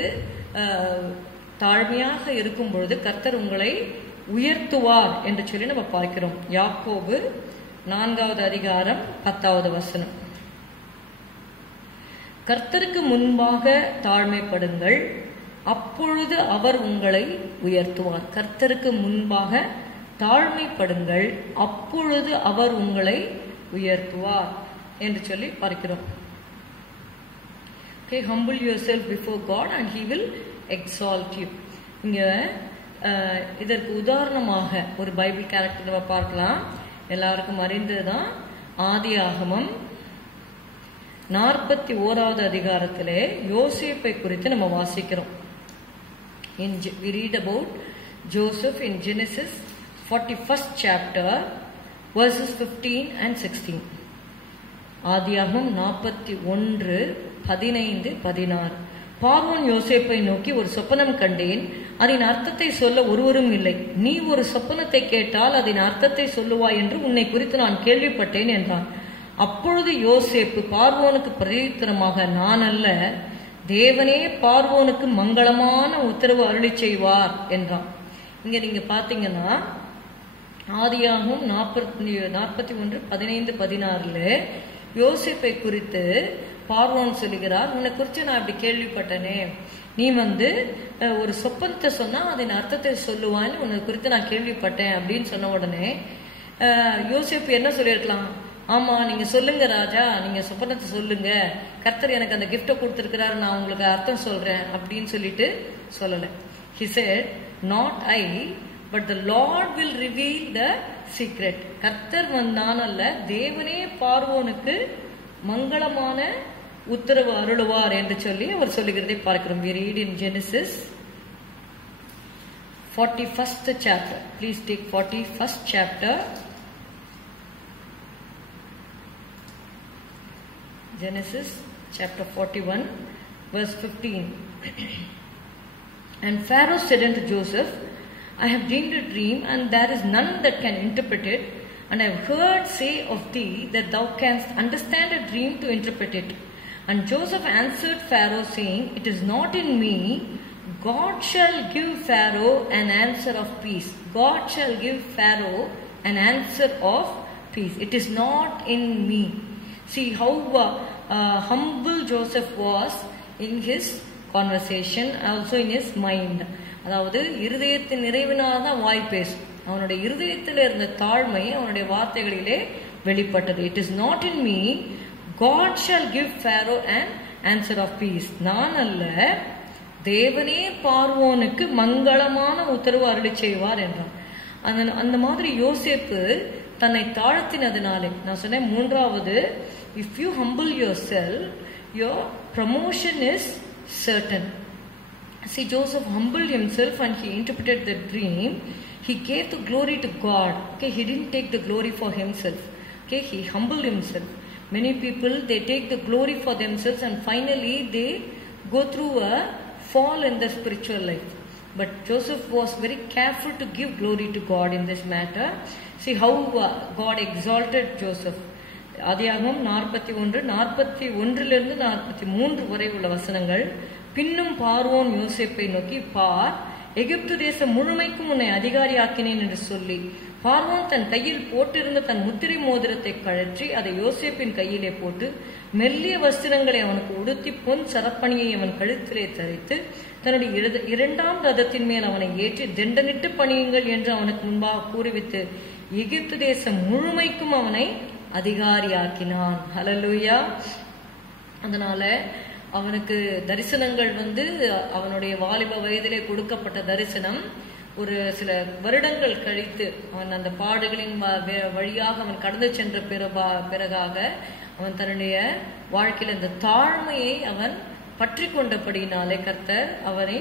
தாழ்மையாக இருக்கும் பொழுது கர்த்தர் உங்களை உயர்த்துவார் என்று சொல்லி நம்ம பார்க்கிறோம். யாக்கோபு 4வது அதிகாரம் 10வது வசனம். கர்த்தருக்கு முன்பாக தாழ்மைப்படுங்கள், அப்பொழுது அவர் உங்களை உயர்த்துவார். கர்த்தருக்கு முன்பாக தாழ்மைப்படுங்கள், அப்பொழுது அவர் உங்களை உயர்த்துவார் என்று சொல்லி பார்க்கிறோம். Okay, humble yourself before God and he will exalt you. இங்க இதற்கு உதாரணமாக ஒரு பைபிள் கேரக்டர் நம்ம பார்க்கலாம். எல்லாருக்கும் அறிந்ததுதான். ஆதியாகமம் 41வது அதிகாரத்திலே யோசேப்பை குறித்து நம்ம வாசிக்கிறோம். We read about Joseph in Genesis 41st chapter verses 15 and 16. ஆதியாகமம் 41:15-16. பார்வோன் யோசேப்பை நோக்கி, ஒரு சொப்பனம் கண்டேன், அதன் அர்த்தத்தை சொல்ல ஒருவரும் இல்லை. நீ ஒரு சொப்பனத்தை கேட்டால் அதன் அர்த்தத்தை சொல்லுவாய் என்று உன்னை குறித்து நான் கேள்விப்பட்டேன் என்றான். அப்பொழுது யோசேப்பு பார்வோனுக்கு பிரதியுத்தரமாக, நான் அல்ல, தேவனே பார்வோனுக்கு மங்களமான உத்தரவு அருளி செய்வார் என்றான். இங்க நீங்க பாத்தீங்கன்னா ஆதியாகமம் 41:15-16 யோசேப்பை குறித்து பார்வோன் சொல்லுகிறார், உன்னை குறித்து நான் அப்படி கேள்விப்பட்டனே, நீ வந்து ஒரு சொப்பனத்தை சொன்னா அதன் அர்த்தத்தை சொல்லுவான்னு உன்னை குறித்து நான் கேள்விப்பட்டேன் அப்படின்னு சொன்ன உடனே யோசேப்பு என்ன சொல்லியிருக்கலாம்? ஆமா, நீங்க சொல்லுங்க ராஜா, நீங்க சொப்பனத்தை சொல்லுங்க, கர்த்தர் எனக்கு அந்த கிஃப்ட கொடுத்திருக்கிறாரு, நான் உங்களுக்கு அர்த்தம் சொல்றேன் அப்படின்னு சொல்லிட்டு சொல்லல. He said, not I, but the Lord will reveal the secret. கர்த்தர் நான் அல்ல, தேவனே பார்வோனுக்கு மங்களமான உத்தரவு அருளுவார் என்று சொல்லி அவர் சொல்லுகிறதை பார்க்கிறோம். We read in Genesis 41st chapter. Please take 41st chapter. Genesis chapter 41 verse 15. And Pharaoh said unto Joseph, I have dreamed a dream, and there is none that can interpret it, and I have heard say of thee that thou canst understand a dream to interpret it. And Joseph answered Pharaoh, saying, It is not in me. God shall give Pharaoh an answer of peace. God shall give Pharaoh an answer of peace. It is not in me. See how humble Joseph was in his conversation, also in his mind. அதாவது இருதயத்தின் நிறைவினால்தான் வாய் பேசும். அவனுடைய இருதயத்தில் இருந்த தாழ்மை அவனுடைய வார்த்தைகளிலே வெளிப்பட்டது. It is not in me. God shall give Pharaoh an answer of peace. நான் அல்ல, தேவனே பார்வோனுக்கு மங்களமான உத்தரவு அருளி செய்வார் என்றான். அந்த மாதிரி யோசேப்பு தன்னை தாழ்த்தினதுனாலே, நான் சொன்னேன் மூன்றாவது, if you humble yourself, your promotion is certain. See, Joseph humbled himself and he interpreted the dream. He gave the glory to God. Okay, he didn't take the glory for himself. Okay, he humbled himself. Many people, they take the glory for themselves and finally they go through a fall in the spiritual life. But Joseph was very careful to give glory to God in this matter. See how God exalted Joseph. ஆதியாகமம் 41:41-43 வரை உள்ள வசனங்கள். பின்னும் பார்வோன் யோசேப்பை நோக்கி, பார், எகிப்து தேசம் முழுமைக்கும் உன்னை அதிகாரியாக்கினேன் என்று சொல்லி, பார்வோன் தன் கையில் போட்டிருந்த தன் முத்திரை மோதிரத்தை கழற்றி அதை யோசேப்பின் கையிலே போட்டு மெல்லிய வஸ்திரங்களை அவனுக்கு உடுத்தி பொன் சரப்பணியை அவன் கழுத்திலே தரித்து தன்னுடைய இரண்டாம் ரதத்தின் மேல் அவனை ஏற்றி தண்டனிட்டு பணியுங்கள் என்று அவனுக்கு முன்பாக கூறிவித்து எகிப்து தேசம் முழுமைக்கும் அவனை அதிகாரியாக்கினான். ஹல்லேலூயா. அதனால அவனுக்கு தரிசனங்கள் அவனுடைய வாலிப வயதிலே கொடுக்கப்பட்ட தரிசனம் ஒரு சில வருடங்கள் கழித்து அவன் அந்த பாடுகளின் வழியாக அவன் கடந்து சென்ற பிறகாக அவன் தன்னுடைய வாழ்க்கையில் அந்த தாழ்மையை அவன் பற்றி கொண்டபடினாலே கர்த்தர் அவனை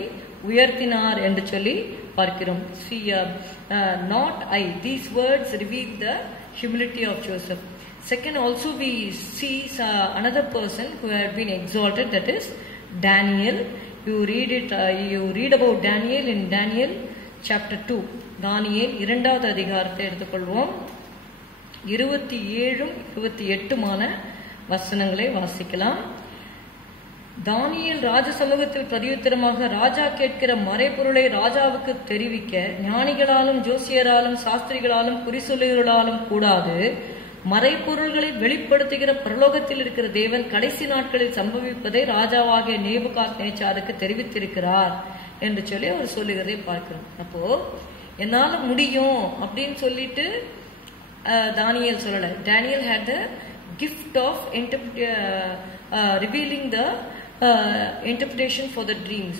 உயர்த்தினார் என்று சொல்லி பார்க்கிறோம். See, not I. These words reveal the humility of Joseph. Second, also we see another person who had been exalted, that is Daniel. You read about Daniel in Daniel chapter 2. தானியேல் 2வது அதிகாரத்தை எடுத்துக்கொள்வோம். 27 28 வசனங்களை வாசிக்கலாம். தானியேல் ராஜ சமூகத்தில் பிரதியுத்தரமாக, ராஜா கேட்கிற மறைபொருளை ராஜாவுக்கு தெரிவிக்க ஞானிகளாலும் ஜோசியராலும் சாஸ்திரிகளாலும் குறிசொல்லுகளாலும் கூடாது. மறைபொருள்களை வெளிப்படுத்துகிற பரலோகத்தில் இருக்கிற தேவன் கடைசி நாட்களில் சம்பவிப்பதை ராஜாவாகிய நேபுகாத்நேச்சாருக்கு தெரிவித்திருக்கிறார் என்று சொல்லி அவர் சொல்லுகிறதை பார்க்கிறோம். அப்போ என்னால முடியும் அப்படின்னு சொல்லிட்டு தானியேல் சொல்லல. Daniel had the gift of revealing the interpretation for the dreams,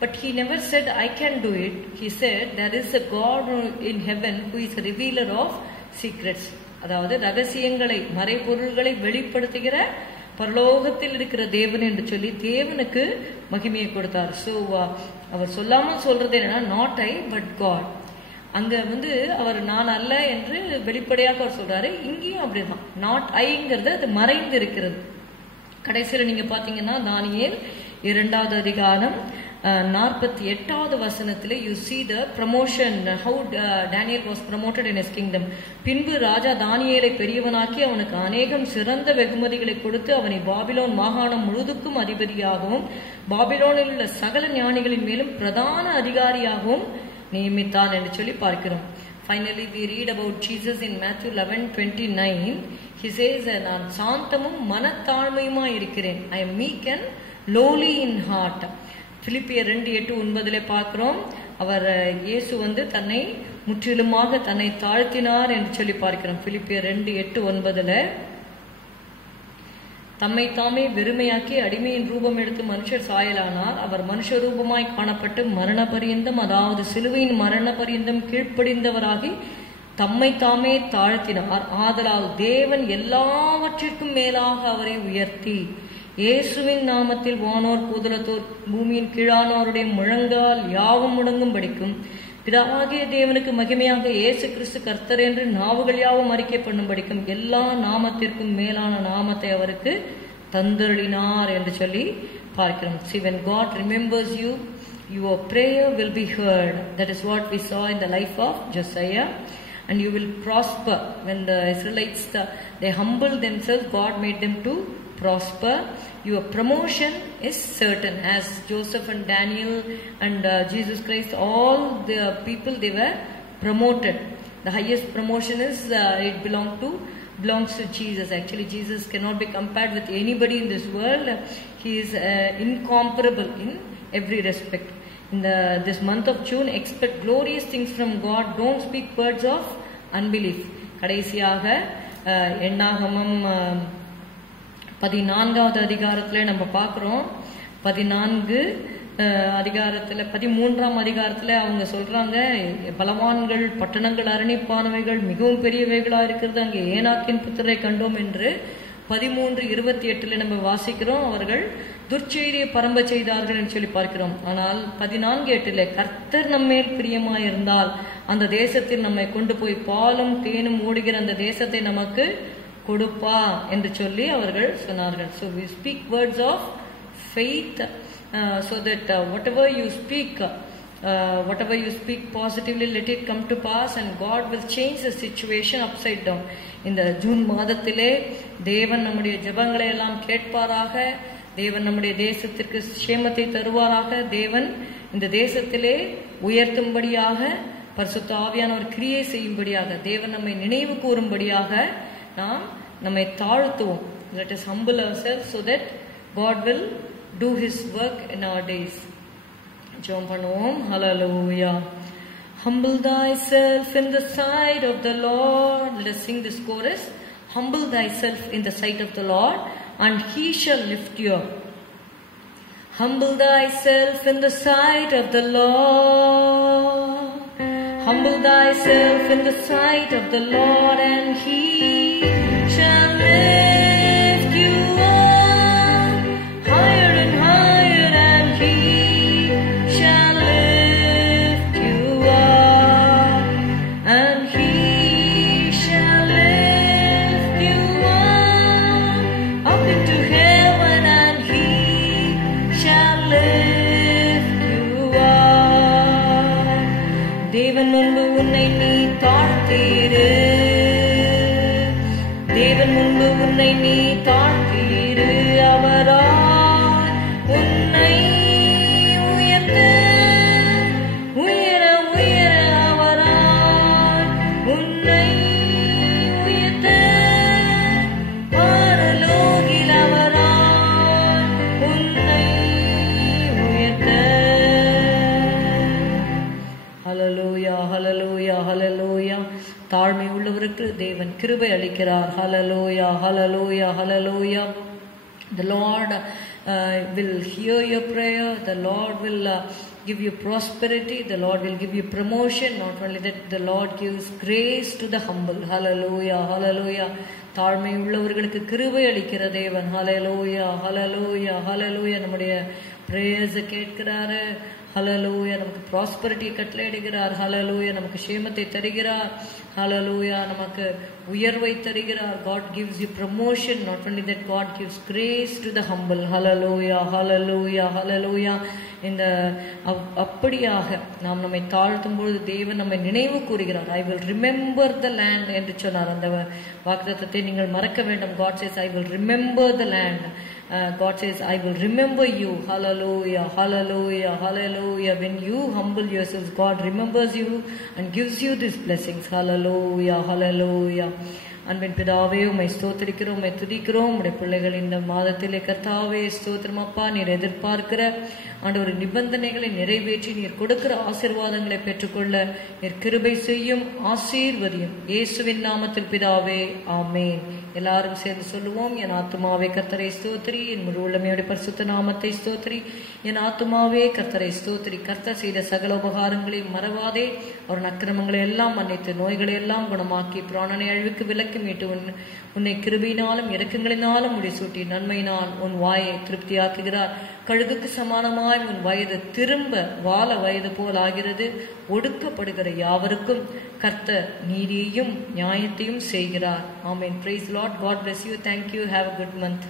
but he never said I can do it. He said there is a God in heaven who is a revealer of secrets. அதாவது ரகசியங்களை மறைபொருள்களை வெளிப்படுத்துகிற பரலோகத்தில் இருக்கிற தேவன் என்று சொல்லி தேவனுக்கு மகிமையை கொடுத்தார். ஸோ அவர் சொல்லாமல் சொல்றது என்னன்னா, நாட் ஐ பட் காட். அங்க அவர் நான் அல்ல என்று வெளிப்படையாக அவர் சொல்றாரு. இங்கேயும் அப்படிதான், நாட் ஐங்கிறது அது மறைந்து இருக்கிறது. கடைசியில் நீங்க பாத்தீங்கன்னா தானியேல் 2வது அதிகாரம் 48வது வசனத்தில் you see the promotion, how Daniel was promoted in his kingdom. பின்பு ராஜா தானியேலை பெரியவனாக்கி அவனுக்கு அநேகம் சிறந்த வெகுமதிகளை கொடுத்து அவனை பாபிலோன் மாகாணம் முழுதுக்கும் அதிபதியாகவும் பாபிலோனில் உள்ள சகல ஞானிகளின் மேலும் பிரதான அதிகாரியாகவும் நியமித்தான் என்று சொல்லி பார்க்கிறோம். Finally we read about Jesus in Matthew 11:29. He says, நான் சாந்தமும் மனத்தாழ்மையுமா இருக்கிறேன். I am meek and lowly in heart. பிலிப்பியர் 2:8-9 பார்க்கிறோம். அவர் இயேசு தன்னை முற்றிலுமாக தன்னை தாழ்த்தினார் என்று சொல்லி பார்க்கிறோம். பிலிப்பியர் 2:8-9 தம்மை தாமே வெறுமையாக்கி அடிமையின் ரூபம் எடுத்து மனுஷர் சாயலானார். அவர் மனுஷ ரூபமாய் காணப்பட்டு மரண பரியந்தம், அதாவது சிலுவையின் மரண பரியந்தம் கீழ்ப்படிந்தவராகி தம்மை தாமே தாழ்த்தினார். ஆதலால் தேவன் எல்லாவற்றிற்கும் மேலாக அவரை உயர்த்தி இயேசுவின் நாமத்தில் வானோர் பூதலத்தோர் பூமியின் கீழானோருடைய முழங்கால் யாவும் முடங்கும் படிக்கும் பிதாவாகிய தேவனுக்கு மகிமையாக இயேசு கிறிஸ்து கர்த்தர் என்று நாவுகள் யாவும் அறிக்கை பண்ணும் படிக்கும் எல்லா நாமத்திற்கும் மேலான நாமத்தை அவருக்கு தந்தருளினார் என்று சொல்லி பார்க்கிறோம். See, when God remembers you, your prayer will be heard. That is what we saw in the life of Josiah. And you will prosper. When the Israelites they humbled themselves, God made them to prosper. Your promotion is certain. As Joseph and Daniel and Jesus Christ, all the people, they were promoted. The highest promotion is it belongs to Jesus. Actually, Jesus cannot be compared with anybody in this world. He is incomparable in every respect. In this month of June, expect glorious things from God. Don't speak words of unbelief. கடைசியாக எண்ணாகமம் 14வது அதிகாரத்தில் நம்ம பார்க்கிறோம். 13ஆம் அதிகாரத்தில் அவங்க சொல்றாங்க, பலவான்கள் பட்டணங்கள் அரணிப்பானவைகள் மிகவும் பெரியவைகளா இருக்கிறது, அங்கே ஏனாக்கின் புத்திரை கண்டோம் என்று 13:28 நம்ம வாசிக்கிறோம். அவர்கள் துர்ச்செய்தியை பரம்ப செய்தார்கள் என்று சொல்லி பார்க்கிறோம். ஆனால் 14:8 கர்த்தர் நம்மேல் பிரியமாயிருந்தால் அந்த தேசத்தில் நம்மை கொண்டு போய் பாலும் தேனும் ஓடுகிற அந்த தேசத்தை நமக்கு கொடுப்பா என்று சொல்லி அவர்கள் சொன்னார்கள். So we speak words of faith, so that whatever you speak positively, let it come to pass, and God will change the situation upside down. இந்த ஜூன் மாதத்திலே தேவன் நம்முடைய ஜெபங்களை எல்லாம் கேட்பாராக. தேவன் நம்முடைய தேசத்திற்கு சேமத்தை தருவாராக. தேவன் இந்த தேசத்திலே உயர்த்தும்படியாக, பரிசுத்த ஆவியானவர் கிரியை செய்யும்படியாக, தேவன் நம்மை நினைவு கூறும்படியாக நாம் நம்மை தாழ்த்துவோம். Let us humble ourselves so that God will do His work in our days. ஜெபம் பண்ணுவோம். Hallelujah. Humble thyself in the sight of the Lord. Let us sing this chorus. Humble thyself in the sight of the Lord, and He shall lift you up. Humble thyself in the sight of the Lord. Humble thyself in the sight of the Lord, and He shall lift you up higher and higher, and He shall lift you up, and He shall lift you up into heaven, and He shall lift தேவன் முன்பு உன்னை நீ தாழ்த்தீரு, தேவன் முன்பு உன்னை நீ தாழ்த்தீரு, அவரால் உன்னை உயர்த்த உயர உயர அவரால் உன்னை உயர்த்த பரலோகில் அவரால் உன்னை உயர்த்த. ஹல்லேலூயா ஹல்லேலூயா ஹல்லேலூயா. தாழ்மை உள்ளவருக்கு தேவன் கிருபை அளிக்கிறார். ஹல்லேலூயா ஹல்லேலூயா ஹல்லேலூயா. The Lord will hear your prayer. The Lord will give you prosperity. The Lord will give you promotion. Not only that, the Lord gives grace to the humble. Hallelujah, hallelujah. தாழ்மை உள்ளவர்களுக்கு கிருபை அளிக்கிற தேவன். ஹல்லேலூயா ஹல்லேலூயா ஹல்லேலூயா. நம்முடைய பிரேயர்ஸை கேட்கிறாரு. ஹல்லேலூயா. நமக்கு ப்ராஸ்பரிட்டி கட்டளையிடுகிறார். ஹல்லேலூயா. நமக்கு சேமத்தை தருகிறார். ஹல்லேலூயா. நமக்கு உயர்வை தருகிறார். God gives you promotion. Not only that, God gives grace to the humble. ஹல்லேலூயா ஹல்லேலூயா ஹல்லேலூயா. இந்த அப்படியாக நாம் நம்மை தாழ்த்தும் பொழுது தேவன் நம்மை நினைவு கூறுகிறார். I will remember the land என்று சொன்னார். அந்த வாக்குத்தத்தத்தை நீங்கள் மறக்க வேண்டும். God says, I will remember the land. God says, I will remember you. Hallelujah, hallelujah, hallelujah. When you humble yourselves, God remembers you and gives you these blessings. Hallelujah, hallelujah. அன்பின் பிதாவே, உம்மை ஸ்தோத்திரிக்கிறோம், உம்மை துதிக்கிறோம். உம்முடைய பிள்ளைகள் இந்த மாதத்திலே கர்த்தாவே ஸ்தோத்திரம் அப்பா. நீர் எதிர்பார்க்கிற ஆண்டவர் நிபந்தனைகளை நிறைவேற்றி நீர் கொடுக்கிற ஆசீர்வாதங்களை பெற்றுக்கொள்ள நீர் கிருபை செய்யும், ஆசீர்வதியும். இயேசுவின் நாமத்தில் பிதாவே, ஆமேன். எல்லாரும் சேர்ந்து சொல்லுவோம். என் ஆத்துமாவே கர்த்தரை ஸ்தோத்திரி, என் முழு உள்ளமையோட பரிசுத்த நாமத்தை ஸ்தோத்திரி. என் ஆத்துமாவே கர்த்தரை ஸ்தோத்திரி. கர்த்தர் செய்த சகல உபகாரங்களையும் மறவாதே. அவரின் அக்கிரமங்களை எல்லாம் மன்னித்து நோய்களை எல்லாம் குணமாக்கி பிராணனை அழிவுக்கு விலக்கி மீட்டு உன்னை கிருபையினாலும் இரக்கங்களினாலும் முடிசூட்டி நன்மையினால் உன் வாயை திருப்தியாக்குகிறார். கழுகுக்கு சமானமாய் உன் வயது திரும்ப வால வயது போல் ஆகிறது. ஒடுக்கப்படுகிற யாவருக்கும் கர்த்தர் நீதியையும் நியாயத்தையும் செய்கிறார். ஆமென். Praise the Lord. God bless you. Thank you. Have a good month.